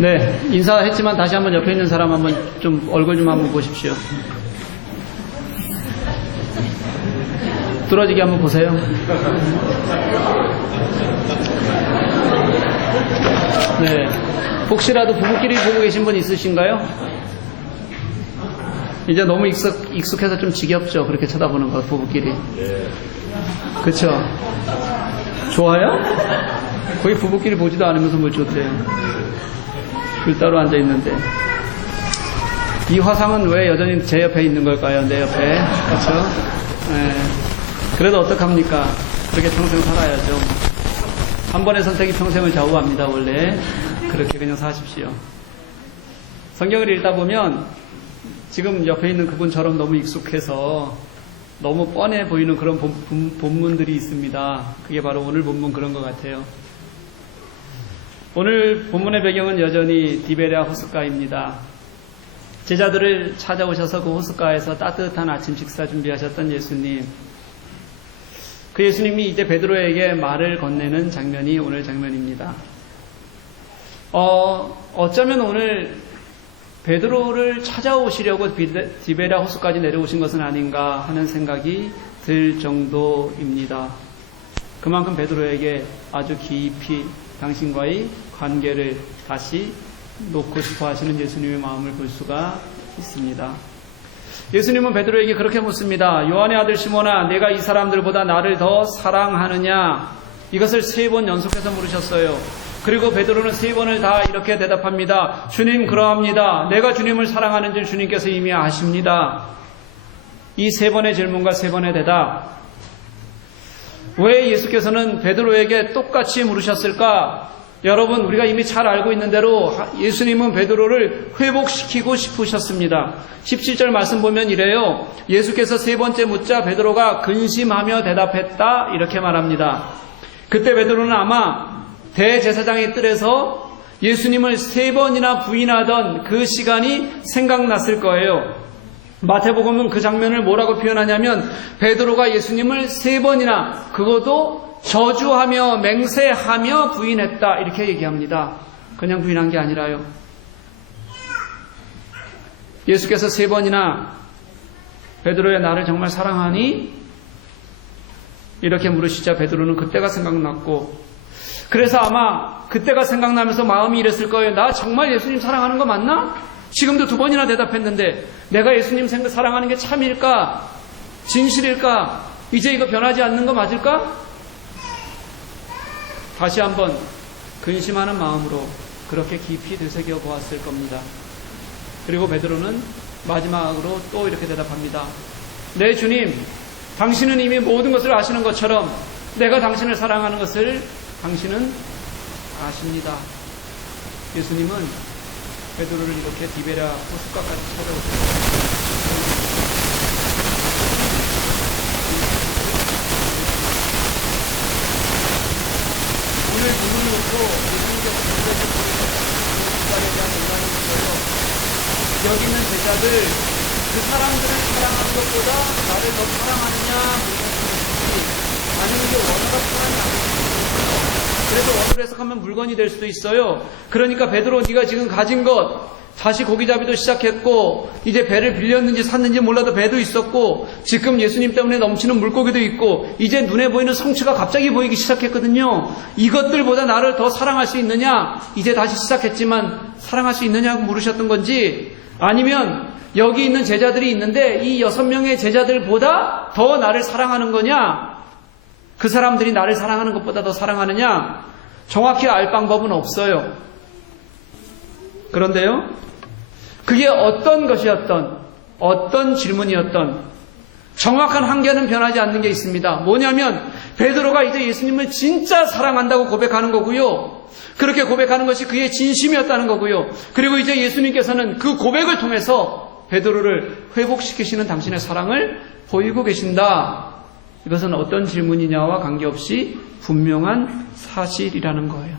네, 인사했지만 다시 한번 옆에 있는 사람 한번 좀 얼굴 좀 한번 보십시오. 뚫어지게 한번 보세요. 네, 혹시라도 부부끼리 보고 계신 분 있으신가요? 이제 너무 익숙해서 좀 지겹죠? 그렇게 쳐다보는 거, 부부끼리. 그쵸? 좋아요? 거의 부부끼리 보지도 않으면서 뭘 좋대요. 줄 따로 앉아있는데. 이 화상은 왜 여전히 제 옆에 있는 걸까요? 내 옆에. 그쵸? 네. 그래도 어떡합니까? 그렇게 평생 살아야죠. 한 번의 선택이 평생을 좌우합니다, 원래. 그렇게 그냥 사십시오. 성경을 읽다 보면 지금 옆에 있는 그분처럼 너무 익숙해서 너무 뻔해 보이는 그런 본문들이 있습니다. 그게 바로 오늘 본문 그런 것 같아요. 오늘 본문의 배경은 여전히 디베랴 호숫가입니다. 제자들을 찾아오셔서 그 호숫가에서 따뜻한 아침 식사 준비하셨던 예수님. 그 예수님이 이제 베드로에게 말을 건네는 장면이 오늘 장면입니다. 어쩌면 오늘 베드로를 찾아오시려고 디베랴 호수까지 내려오신 것은 아닌가 하는 생각이 들 정도입니다. 그만큼 베드로에게 아주 깊이 당신과의 관계를 다시 놓고 싶어 하시는 예수님의 마음을 볼 수가 있습니다. 예수님은 베드로에게 그렇게 묻습니다. 요한의 아들 시몬아, 내가 이 사람들보다 나를 더 사랑하느냐? 이것을 3번 연속해서 물으셨어요. 그리고 베드로는 3번을 다 이렇게 대답합니다. 주님, 그러합니다. 내가 주님을 사랑하는 줄 주님께서 이미 아십니다. 이 3번의 질문과 3번의 대답. 왜 예수께서는 베드로에게 똑같이 물으셨을까? 여러분, 우리가 이미 잘 알고 있는 대로 예수님은 베드로를 회복시키고 싶으셨습니다. 17절 말씀 보면 이래요. 예수께서 3번째 묻자 베드로가 근심하며 대답했다, 이렇게 말합니다. 그때 베드로는 아마 대제사장의 뜰에서 예수님을 3번이나 부인하던 그 시간이 생각났을 거예요. 마태복음은 그 장면을 뭐라고 표현하냐면 베드로가 예수님을 3번이나, 그것도 저주하며 맹세하며 부인했다, 이렇게 얘기합니다. 그냥 부인한 게 아니라요. 예수께서 3번이나 베드로의 나를 정말 사랑하니? 이렇게 물으시자 베드로는 그때가 생각났고, 그래서 아마 그때가 생각나면서 마음이 이랬을 거예요. 나 정말 예수님 사랑하는 거 맞나? 지금도 2번이나 대답했는데 내가 예수님 사랑하는 게 참일까? 진실일까? 이제 이거 변하지 않는 거 맞을까? 다시 한번 근심하는 마음으로 그렇게 깊이 되새겨 보았을 겁니다. 그리고 베드로는 마지막으로 또 이렇게 대답합니다. 네, 주님, 당신은 이미 모든 것을 아시는 것처럼 내가 당신을 사랑하는 것을 당신은 아십니다. 예수님은 베드로를 이렇게 디베랴 호숫가까지 찾아오셨습니다. 오늘 본문을 놓고 예수님께서 베드로에게 보내신 호숫가에 대한 연관이 있어요. 여기 있는 제자들, 그 사람들을 사랑하는 것보다 나를 더 사랑하느냐 물으셨는지, 아니면 이게 원어가 통하지 않는, 그래서 원어로 해석하면 물건이 될 수도 있어요. 그러니까 베드로, 네가 지금 가진 것, 다시 고기잡이도 시작했고, 이제 배를 빌렸는지 샀는지 몰라도 배도 있었고, 지금 예수님 때문에 넘치는 물고기도 있고, 이제 눈에 보이는 성취가 갑자기 보이기 시작했거든요. 이것들보다 나를 더 사랑할 수 있느냐? 이제 다시 시작했지만 사랑할 수 있느냐고 물으셨던 건지, 아니면 여기 있는 제자들이 있는데 이 6명의 제자들보다 더 나를 사랑하는 거냐? 그 사람들이 나를 사랑하는 것보다 더 사랑하느냐? 정확히 알 방법은 없어요. 그런데요, 그게 어떤 것이었던, 어떤 질문이었던 정확한 한계는 변하지 않는 게 있습니다. 뭐냐면 베드로가 이제 예수님을 진짜 사랑한다고 고백하는 거고요. 그렇게 고백하는 것이 그의 진심이었다는 거고요. 그리고 이제 예수님께서는 그 고백을 통해서 베드로를 회복시키시는 당신의 사랑을 보이고 계신다. 이것은 어떤 질문이냐와 관계없이 분명한 사실이라는 거예요.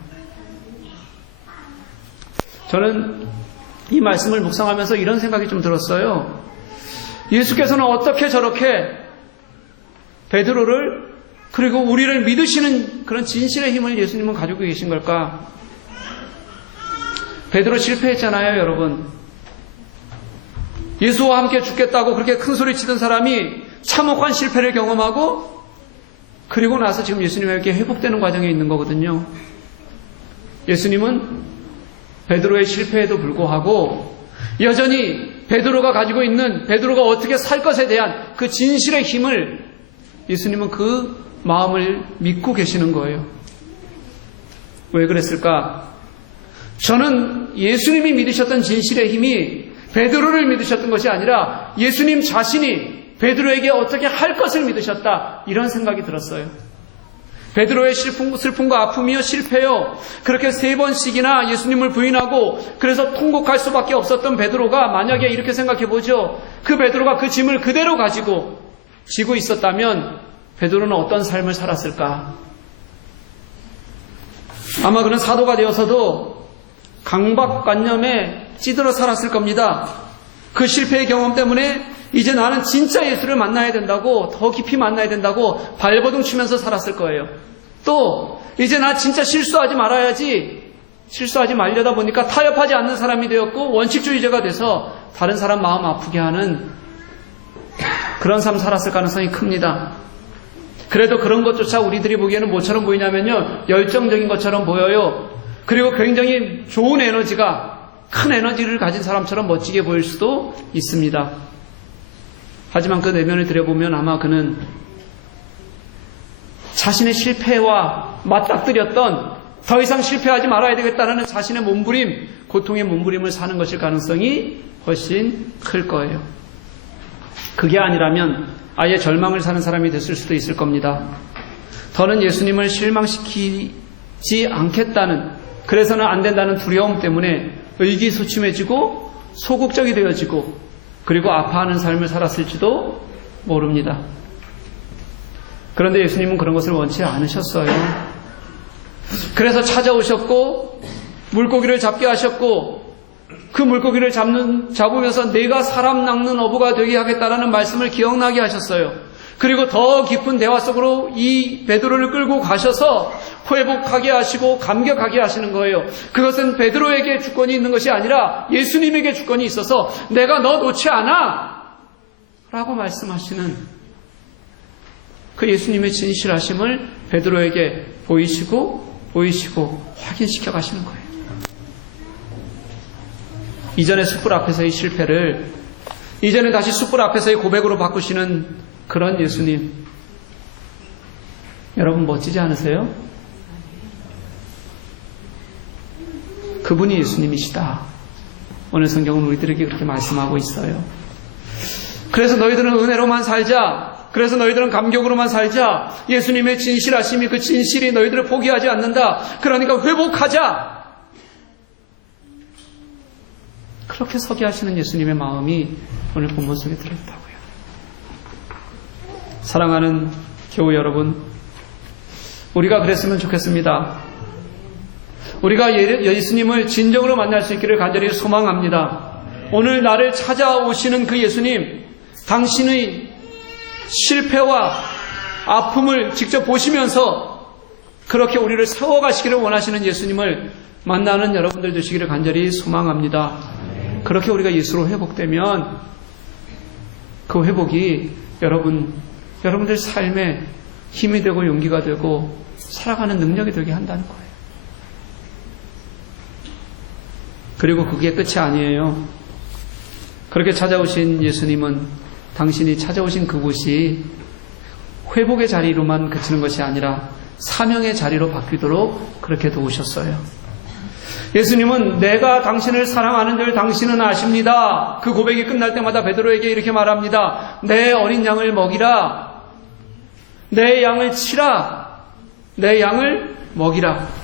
저는 이 말씀을 묵상하면서 이런 생각이 좀 들었어요. 예수께서는 어떻게 저렇게 베드로를, 그리고 우리를 믿으시는 그런 진실의 힘을 예수님은 가지고 계신 걸까? 베드로 실패했잖아요, 여러분. 예수와 함께 죽겠다고 그렇게 큰 소리 치던 사람이 참혹한 실패를 경험하고 그리고 나서 지금 예수님에게 회복되는 과정에 있는 거거든요. 예수님은 베드로의 실패에도 불구하고 여전히 베드로가 가지고 있는 베드로가 어떻게 살 것에 대한 그 진실의 힘을 예수님은 그 마음을 믿고 계시는 거예요. 왜 그랬을까? 저는 예수님이 믿으셨던 진실의 힘이 베드로를 믿으셨던 것이 아니라 예수님 자신이 베드로에게 어떻게 할 것을 믿으셨다, 이런 생각이 들었어요. 베드로의 슬픔과 아픔이요, 실패요, 그렇게 3번씩이나 예수님을 부인하고 그래서 통곡할 수밖에 없었던 베드로가 만약에 이렇게 생각해 보죠. 그 베드로가 그 짐을 그대로 가지고 지고 있었다면 베드로는 어떤 삶을 살았을까? 아마 그는 사도가 되어서도 강박관념에 찌들어 살았을 겁니다. 그 실패의 경험 때문에 이제 나는 진짜 예수를 만나야 된다고, 더 깊이 만나야 된다고 발버둥 치면서 살았을 거예요. 또 이제 나 진짜 실수하지 말아야지, 실수하지 말려다 보니까 타협하지 않는 사람이 되었고 원칙주의자가 돼서 다른 사람 마음 아프게 하는 그런 삶 살았을 가능성이 큽니다. 그래도 그런 것조차 우리들이 보기에는 뭐처럼 보이냐면요, 열정적인 것처럼 보여요. 그리고 굉장히 좋은 에너지가, 큰 에너지를 가진 사람처럼 멋지게 보일 수도 있습니다. 하지만 그 내면을 들여보면 아마 그는 자신의 실패와 맞닥뜨렸던, 더 이상 실패하지 말아야 되겠다는 자신의 몸부림, 고통의 몸부림을 사는 것일 가능성이 훨씬 클 거예요. 그게 아니라면 아예 절망을 사는 사람이 됐을 수도 있을 겁니다. 더는 예수님을 실망시키지 않겠다는, 그래서는 안 된다는 두려움 때문에 의기소침해지고 소극적이 되어지고 그리고 아파하는 삶을 살았을지도 모릅니다. 그런데 예수님은 그런 것을 원치 않으셨어요. 그래서 찾아오셨고 물고기를 잡게 하셨고 그 물고기를 잡으면서 내가 사람 낚는 어부가 되게 하겠다라는 말씀을 기억나게 하셨어요. 그리고 더 깊은 대화 속으로 이 베드로를 끌고 가셔서 회복하게 하시고 감격하게 하시는 거예요. 그것은 베드로에게 주권이 있는 것이 아니라 예수님에게 주권이 있어서 내가 너 놓지 않아! 라고 말씀하시는 그 예수님의 진실하심을 베드로에게 보이시고 확인시켜 가시는 거예요. 이전의 숯불 앞에서의 실패를 이제는 다시 숯불 앞에서의 고백으로 바꾸시는 그런 예수님, 여러분 멋지지 않으세요? 그분이 예수님이시다. 오늘 성경은 우리들에게 그렇게 말씀하고 있어요. 그래서 너희들은 은혜로만 살자, 그래서 너희들은 감격으로만 살자, 예수님의 진실하심이, 그 진실이 너희들을 포기하지 않는다. 그러니까 회복하자. 그렇게 서게 하시는 예수님의 마음이 오늘 본문 속에 들어있다고요. 사랑하는 교우 여러분, 우리가 그랬으면 좋겠습니다. 우리가 예수님을 진정으로 만날 수 있기를 간절히 소망합니다. 오늘 나를 찾아오시는 그 예수님, 당신의 실패와 아픔을 직접 보시면서 그렇게 우리를 세워가시기를 원하시는 예수님을 만나는 여러분들 되시기를 간절히 소망합니다. 그렇게 우리가 예수로 회복되면 그 회복이 여러분들 삶에 힘이 되고 용기가 되고 살아가는 능력이 되게 한다는 거예요. 그리고 그게 끝이 아니에요. 그렇게 찾아오신 예수님은 당신이 찾아오신 그곳이 회복의 자리로만 그치는 것이 아니라 사명의 자리로 바뀌도록 그렇게 도우셨어요. 예수님은 내가 당신을 사랑하는 줄 당신은 아십니다. 그 고백이 끝날 때마다 베드로에게 이렇게 말합니다. 내 어린 양을 먹이라. 내 양을 치라. 내 양을 먹이라.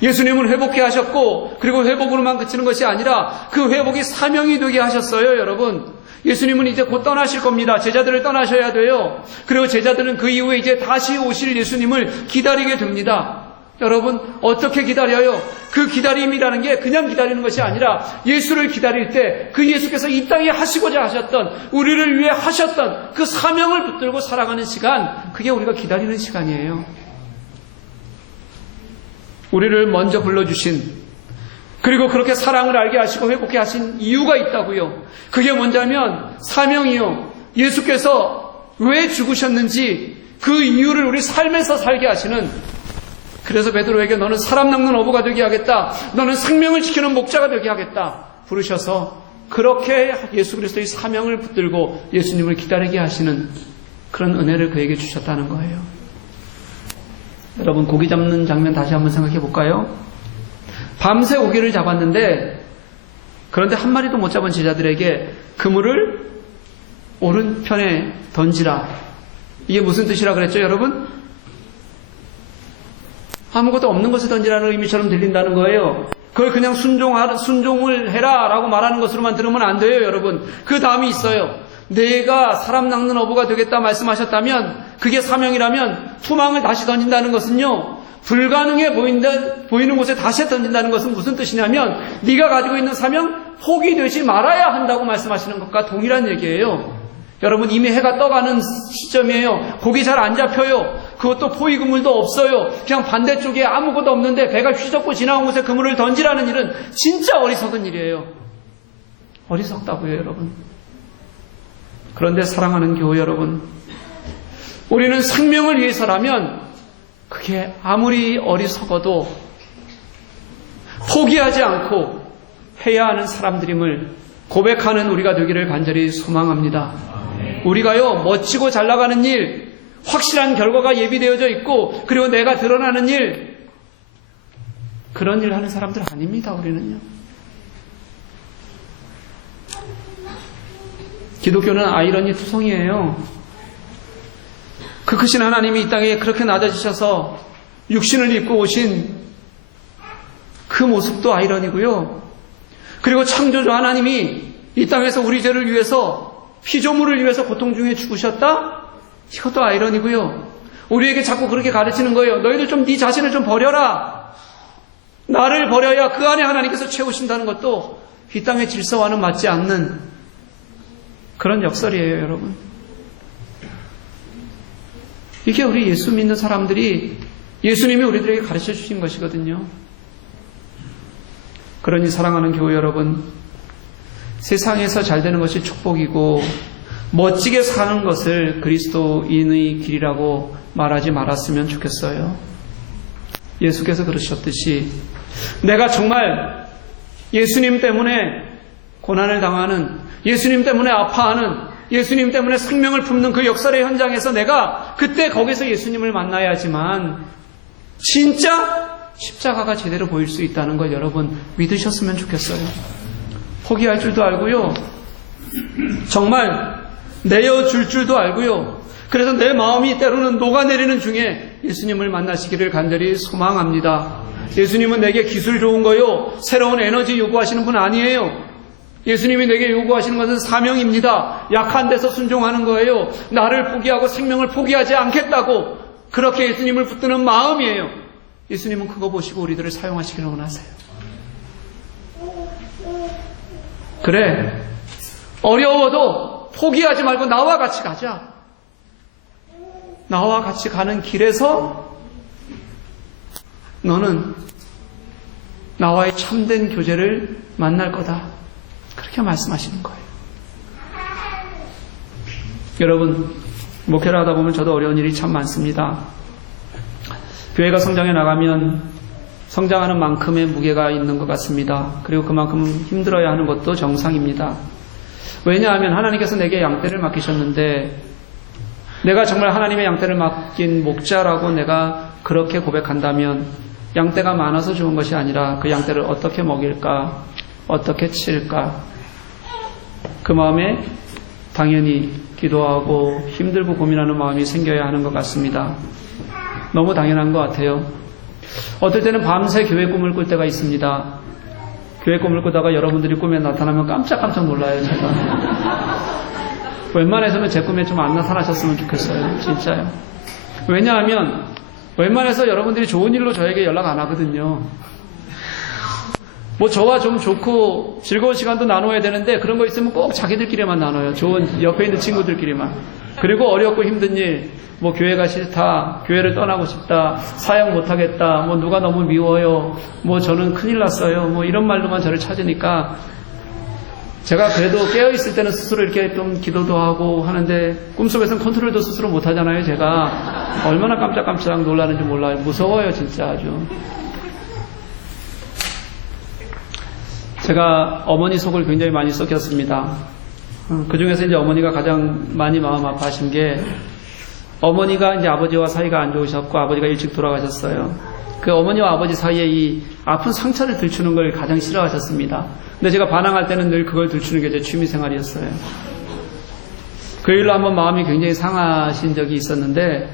예수님은 회복해 하셨고 그리고 회복으로만 그치는 것이 아니라 그 회복이 사명이 되게 하셨어요. 여러분, 예수님은 이제 곧 떠나실 겁니다. 제자들을 떠나셔야 돼요. 그리고 제자들은 그 이후에 이제 다시 오실 예수님을 기다리게 됩니다. 여러분, 어떻게 기다려요? 그 기다림이라는 게 그냥 기다리는 것이 아니라 예수를 기다릴 때 그 예수께서 이 땅에 하시고자 하셨던, 우리를 위해 하셨던 그 사명을 붙들고 살아가는 시간, 그게 우리가 기다리는 시간이에요. 우리를 먼저 불러주신, 그리고 그렇게 사랑을 알게 하시고 회복해 하신 이유가 있다고요. 그게 뭔냐면 사명이요. 예수께서 왜 죽으셨는지 그 이유를 우리 삶에서 살게 하시는, 그래서 베드로에게 너는 사람 낚는 어부가 되게 하겠다, 너는 생명을 지키는 목자가 되게 하겠다 부르셔서 그렇게 예수 그리스도의 사명을 붙들고 예수님을 기다리게 하시는 그런 은혜를 그에게 주셨다는 거예요. 여러분, 고기 잡는 장면 다시 한번 생각해 볼까요? 밤새 고기를 잡았는데, 그런데 한 마리도 못 잡은 제자들에게 그물을 오른편에 던지라. 이게 무슨 뜻이라 그랬죠, 여러분? 아무것도 없는 곳에 던지라는 의미처럼 들린다는 거예요. 그걸 그냥 순종을 해라 라고 말하는 것으로만 들으면 안 돼요, 여러분. 그 다음이 있어요. 내가 사람 낚는 어부가 되겠다 말씀하셨다면, 그게 사명이라면 투망을 다시 던진다는 것은요, 불가능해 보이는 곳에 다시 던진다는 것은 무슨 뜻이냐면, 네가 가지고 있는 사명 포기되지 말아야 한다고 말씀하시는 것과 동일한 얘기예요. 여러분, 이미 해가 떠가는 시점이에요. 고기 잘 안 잡혀요. 그것도 포위 그물도 없어요. 그냥 반대쪽에 아무것도 없는데 배가 휘젓고 지나온 곳에 그물을 던지라는 일은 진짜 어리석은 일이에요. 어리석다고요, 여러분. 그런데 사랑하는 교우 여러분, 우리는 생명을 위해서라면 그게 아무리 어리석어도 포기하지 않고 해야 하는 사람들임을 고백하는 우리가 되기를 간절히 소망합니다. 우리가요, 멋지고 잘 나가는 일, 확실한 결과가 예비되어져 있고, 그리고 내가 드러나는 일, 그런 일 하는 사람들 아닙니다, 우리는요. 기독교는 아이러니 투성이에요. 그 크신 하나님이 이 땅에 그렇게 낮아지셔서 육신을 입고 오신 그 모습도 아이러니고요. 그리고 창조주 하나님이 이 땅에서 우리 죄를 위해서, 피조물을 위해서 고통 중에 죽으셨다? 이것도 아이러니고요. 우리에게 자꾸 그렇게 가르치는 거예요. 너희들 좀 네 자신을 좀 버려라. 나를 버려야 그 안에 하나님께서 채우신다는 것도 이 땅의 질서와는 맞지 않는 그런 역설이에요, 여러분. 이게 우리 예수 믿는 사람들이, 예수님이 우리들에게 가르쳐 주신 것이거든요. 그러니 사랑하는 교회 여러분, 세상에서 잘 되는 것이 축복이고 멋지게 사는 것을 그리스도인의 길이라고 말하지 말았으면 좋겠어요. 예수께서 그러셨듯이 내가 정말 예수님 때문에 고난을 당하는, 예수님 때문에 아파하는, 예수님 때문에 생명을 품는 그 역설의 현장에서 내가 그때 거기서 예수님을 만나야지만 진짜 십자가가 제대로 보일 수 있다는 걸 여러분 믿으셨으면 좋겠어요. 포기할 줄도 알고요. 정말 내어줄 줄도 알고요. 그래서 내 마음이 때로는 녹아내리는 중에 예수님을 만나시기를 간절히 소망합니다. 예수님은 내게 기술 좋은 거요, 새로운 에너지 요구하시는 분 아니에요. 예수님이 내게 요구하시는 것은 사명입니다. 약한 데서 순종하는 거예요. 나를 포기하고 생명을 포기하지 않겠다고 그렇게 예수님을 붙드는 마음이에요. 예수님은 그거 보시고 우리들을 사용하시기를 원하세요. 그래, 어려워도 포기하지 말고 나와 같이 가자. 나와 같이 가는 길에서 너는 나와의 참된 교제를 만날 거다. 그렇게 말씀하시는 거예요. 여러분, 목회를 하다 보면 저도 어려운 일이 참 많습니다. 교회가 성장해 나가면 성장하는 만큼의 무게가 있는 것 같습니다. 그리고 그만큼 힘들어야 하는 것도 정상입니다. 왜냐하면 하나님께서 내게 양떼를 맡기셨는데 내가 정말 하나님의 양떼를 맡긴 목자라고 내가 그렇게 고백한다면 양떼가 많아서 좋은 것이 아니라 그 양떼를 어떻게 먹일까, 어떻게 칠까, 그 마음에 당연히 기도하고 힘들고 고민하는 마음이 생겨야 하는 것 같습니다. 너무 당연한 것 같아요. 어떨 때는 밤새 교회 꿈을 꿀 때가 있습니다. 교회 꿈을 꾸다가 여러분들이 꿈에 나타나면 깜짝깜짝 놀라요, 제가. 웬만해서는 제 꿈에 좀 안 나타나셨으면 좋겠어요. 진짜요. 왜냐하면 웬만해서 여러분들이 좋은 일로 저에게 연락 안 하거든요. 뭐 저와 좀 좋고 즐거운 시간도 나눠야 되는데 그런 거 있으면 꼭 자기들끼리만 나눠요. 좋은 옆에 있는 친구들끼리만. 그리고 어렵고 힘든 일, 뭐 교회가 싫다, 교회를 떠나고 싶다, 사역 못하겠다, 뭐 누가 너무 미워요, 뭐 저는 큰일 났어요, 뭐 이런 말로만 저를 찾으니까 제가 그래도 깨어있을 때는 스스로 이렇게 좀 기도도 하고 하는데 꿈속에서는 컨트롤도 스스로 못하잖아요. 제가 얼마나 깜짝깜짝 놀라는지 몰라요. 무서워요 진짜 아주. 제가 어머니 속을 굉장히 많이 썩혔습니다. 그 중에서 이제 어머니가 가장 많이 마음 아파하신 게, 어머니가 이제 아버지와 사이가 안 좋으셨고 아버지가 일찍 돌아가셨어요. 그 어머니와 아버지 사이에 이 아픈 상처를 들추는 걸 가장 싫어하셨습니다. 근데 제가 반항할 때는 늘 그걸 들추는 게 제 취미 생활이었어요. 그 일로 한번 마음이 굉장히 상하신 적이 있었는데,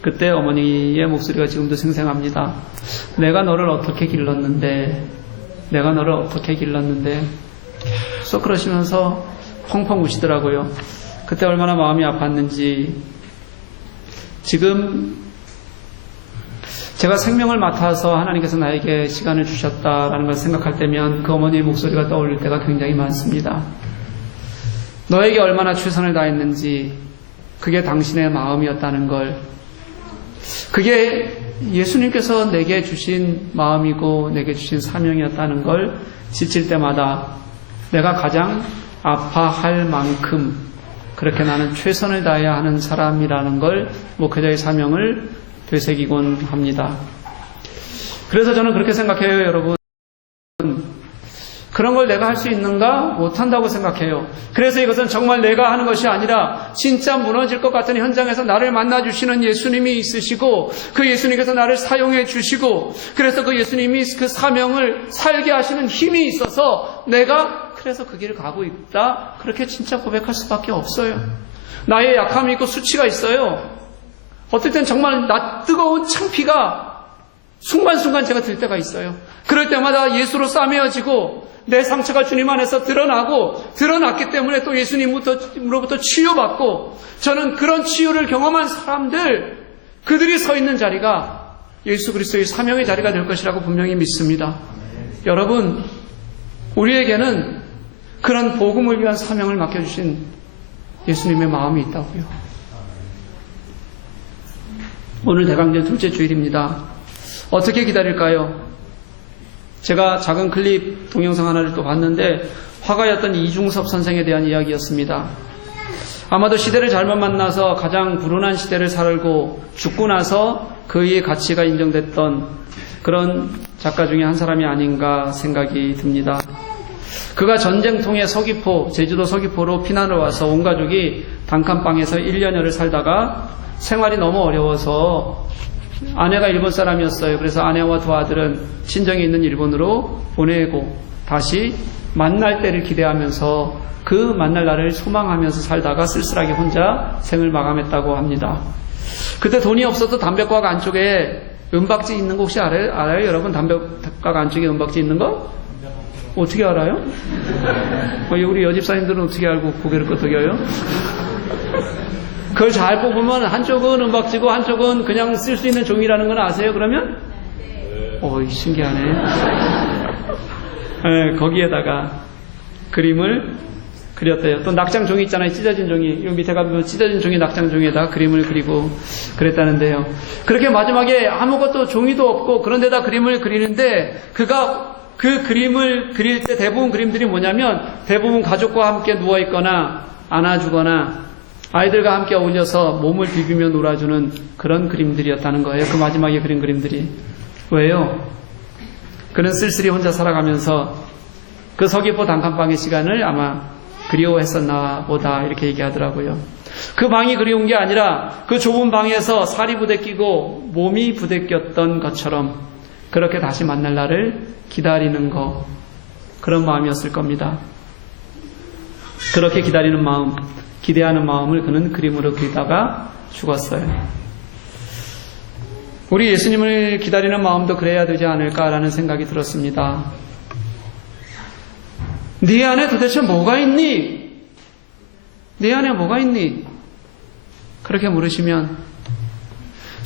그때 어머니의 목소리가 지금도 생생합니다. 내가 너를 어떻게 길렀는데, 내가 너를 어떻게 길렀는데, 계속 그러시면서 펑펑 우시더라고요. 그때 얼마나 마음이 아팠는지. 지금 제가 생명을 맡아서 하나님께서 나에게 시간을 주셨다라는 걸 생각할 때면 그 어머니의 목소리가 떠올릴 때가 굉장히 많습니다. 너에게 얼마나 최선을 다했는지, 그게 당신의 마음이었다는 걸, 그게 예수님께서 내게 주신 마음이고 내게 주신 사명이었다는 걸 지칠 때마다 내가 가장 아파할 만큼 그렇게 나는 최선을 다해야 하는 사람이라는 걸 목회자의 사명을 되새기곤 합니다. 그래서 저는 그렇게 생각해요, 여러분. 그런 걸 내가 할 수 있는가? 못한다고 생각해요. 그래서 이것은 정말 내가 하는 것이 아니라 진짜 무너질 것 같은 현장에서 나를 만나주시는 예수님이 있으시고, 그 예수님께서 나를 사용해 주시고, 그래서 그 예수님이 그 사명을 살게 하시는 힘이 있어서 내가 그래서 그 길을 가고 있다, 그렇게 진짜 고백할 수밖에 없어요. 나의 약함이 있고 수치가 있어요. 어떨 땐 정말 뜨거운 창피가 순간순간 제가 들 때가 있어요. 그럴 때마다 예수로 싸매어지고 내 상처가 주님 안에서 드러나고, 드러났기 때문에 또 예수님으로부터 치유받고, 저는 그런 치유를 경험한 사람들, 그들이 서 있는 자리가 예수 그리스도의 사명의 자리가 될 것이라고 분명히 믿습니다. 여러분, 우리에게는 그런 복음을 위한 사명을 맡겨주신 예수님의 마음이 있다고요. 오늘 대강절 둘째 주일입니다. 어떻게 기다릴까요? 제가 작은 클립 동영상 하나를 또 봤는데 화가였던 이중섭 선생에 대한 이야기였습니다. 아마도 시대를 잘못 만나서 가장 불운한 시대를 살고 죽고 나서 그의 가치가 인정됐던 그런 작가 중에 한 사람이 아닌가 생각이 듭니다. 그가 전쟁통에 서귀포, 제주도 서귀포로 피난을 와서 온 가족이 단칸방에서 1년여를 살다가 생활이 너무 어려워서, 아내가 일본 사람이었어요. 그래서 아내와 두 아들은 친정이 있는 일본으로 보내고 다시 만날 때를 기대하면서 그 만날 날을 소망하면서 살다가 쓸쓸하게 혼자 생을 마감했다고 합니다. 그때 돈이 없어도 담배각 안쪽에 은박지 있는 거 혹시 알아요? 여러분, 담배각 안쪽에 은박지 있는 거? 어떻게 알아요? 우리 여집사님들은 어떻게 알고 고개를 끄덕여요? 그걸 잘 뽑으면 한쪽은 은박지고 한쪽은 그냥 쓸 수 있는 종이라는 건 아세요, 그러면? 신기하네. 네, 거기에다가 그림을 그렸대요. 또 낙장 종이 있잖아요, 찢어진 종이. 여기 밑에 가면 찢어진 종이 낙장 종이에다 그림을 그리고 그랬다는데요. 그렇게 마지막에 아무것도 종이도 없고 그런데다 그림을 그리는데, 그가 그 그림을 그릴 때 대부분 그림들이 뭐냐면 대부분 가족과 함께 누워있거나 안아주거나 아이들과 함께 어울려서 몸을 비비며 놀아주는 그런 그림들이었다는 거예요. 그 마지막에 그린 그림들이. 왜요? 그는 쓸쓸히 혼자 살아가면서 그 서귀포 단칸방의 시간을 아마 그리워했었나 보다, 이렇게 얘기하더라고요. 그 방이 그리운 게 아니라 그 좁은 방에서 살이 부대끼고 몸이 부대꼈던 것처럼 그렇게 다시 만날 날을 기다리는 거, 그런 마음이었을 겁니다. 그렇게 기다리는 마음, 기대하는 마음을 그는 그림으로 그리다가 죽었어요. 우리 예수님을 기다리는 마음도 그래야 되지 않을까라는 생각이 들었습니다. 네 안에 도대체 뭐가 있니? 네 안에 뭐가 있니? 그렇게 물으시면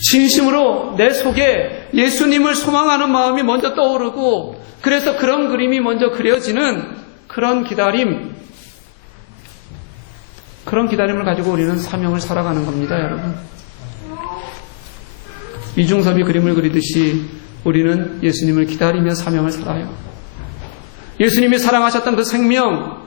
진심으로 내 속에 예수님을 소망하는 마음이 먼저 떠오르고, 그래서 그런 그림이 먼저 그려지는 그런 기다림, 그런 기다림을 가지고 우리는 사명을 살아가는 겁니다, 여러분. 이중섭이 그림을 그리듯이 우리는 예수님을 기다리며 사명을 살아요. 예수님이 사랑하셨던 그 생명,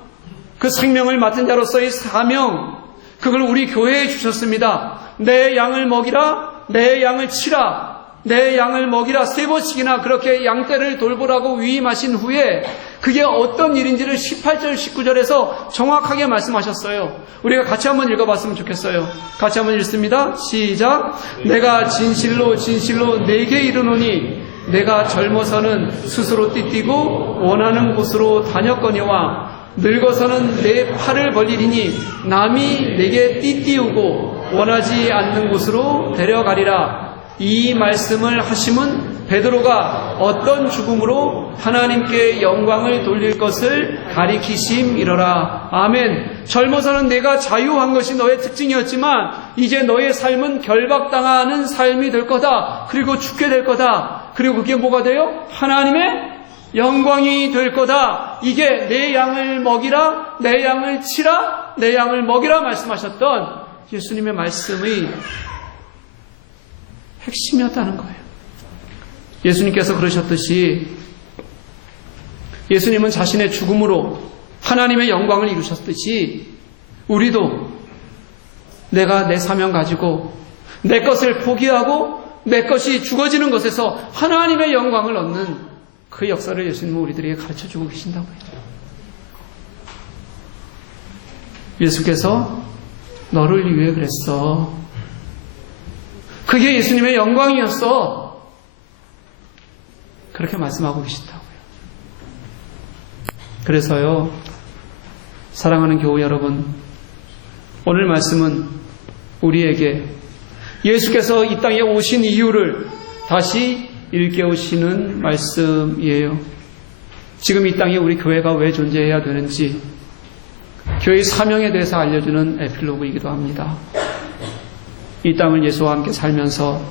그 생명을 맡은 자로서의 사명, 그걸 우리 교회에 주셨습니다. 내 양을 먹이라, 내 양을 치라, 내 양을 먹이라 3번씩이나 그렇게 양떼를 돌보라고 위임하신 후에 그게 어떤 일인지를 18절, 19절에서 정확하게 말씀하셨어요. 우리가 같이 한번 읽어봤으면 좋겠어요. 같이 한번 읽습니다. 시작. 내가 진실로 진실로 내게 이르노니 내가 젊어서는 스스로 띠뛰고 원하는 곳으로 다녔거니와 늙어서는 내 팔을 벌리리니 남이 내게 띠띠우고 원하지 않는 곳으로 데려가리라. 이 말씀을 하심은 베드로가 어떤 죽음으로 하나님께 영광을 돌릴 것을 가리키심이로라. 아멘. 젊어서는 내가 자유한 것이 너의 특징이었지만 이제 너의 삶은 결박당하는 삶이 될 거다. 그리고 죽게 될 거다. 그리고 그게 뭐가 돼요? 하나님의 영광이 될 거다. 이게 내 양을 먹이라, 내 양을 치라, 내 양을 먹이라 말씀하셨던 예수님의 말씀의 핵심이었다는 거예요. 예수님께서 그러셨듯이 예수님은 자신의 죽음으로 하나님의 영광을 이루셨듯이 우리도 내가 내 사명 가지고 내 것을 포기하고 내 것이 죽어지는 것에서 하나님의 영광을 얻는 그 역사를 예수님은 우리들에게 가르쳐주고 계신다고요. 예수께서 너를 위해 그랬어. 그게 예수님의 영광이었어. 그렇게 말씀하고 계신다고요. 그래서요, 사랑하는 교우 여러분, 오늘 말씀은 우리에게 예수께서 이 땅에 오신 이유를 다시 일깨우시는 말씀이에요. 지금 이 땅에 우리 교회가 왜 존재해야 되는지 교회의 사명에 대해서 알려주는 에필로그이기도 합니다. 이 땅을 예수와 함께 살면서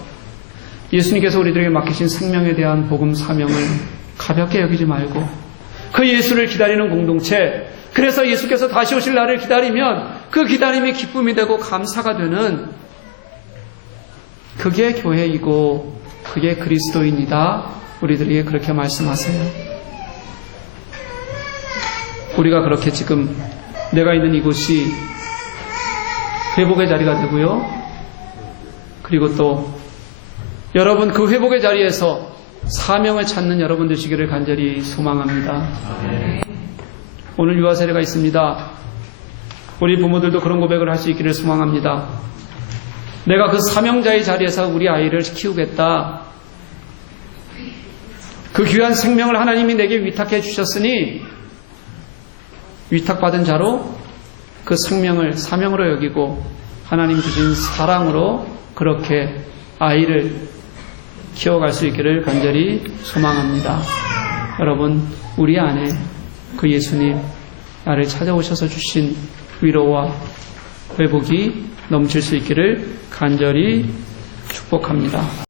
예수님께서 우리들에게 맡기신 생명에 대한 복음 사명을 가볍게 여기지 말고 그 예수를 기다리는 공동체, 그래서 예수께서 다시 오실 날을 기다리면 그 기다림이 기쁨이 되고 감사가 되는 그게 교회이고 그게 그리스도인이다. 우리들에게 그렇게 말씀하세요. 우리가 그렇게 지금 내가 있는 이곳이 회복의 자리가 되고요. 그리고 또 여러분 그 회복의 자리에서 사명을 찾는 여러분 되시기를 간절히 소망합니다. 오늘 유아 세례가 있습니다. 우리 부모들도 그런 고백을 할 수 있기를 소망합니다. 내가 그 사명자의 자리에서 우리 아이를 키우겠다. 그 귀한 생명을 하나님이 내게 위탁해 주셨으니 위탁받은 자로 그 생명을 사명으로 여기고 하나님 주신 사랑으로 그렇게 아이를 키워갈 수 있기를 간절히 소망합니다. 여러분, 우리 안에 그 예수님 나를 찾아오셔서 주신 위로와 회복이 넘칠 수 있기를 간절히 축복합니다.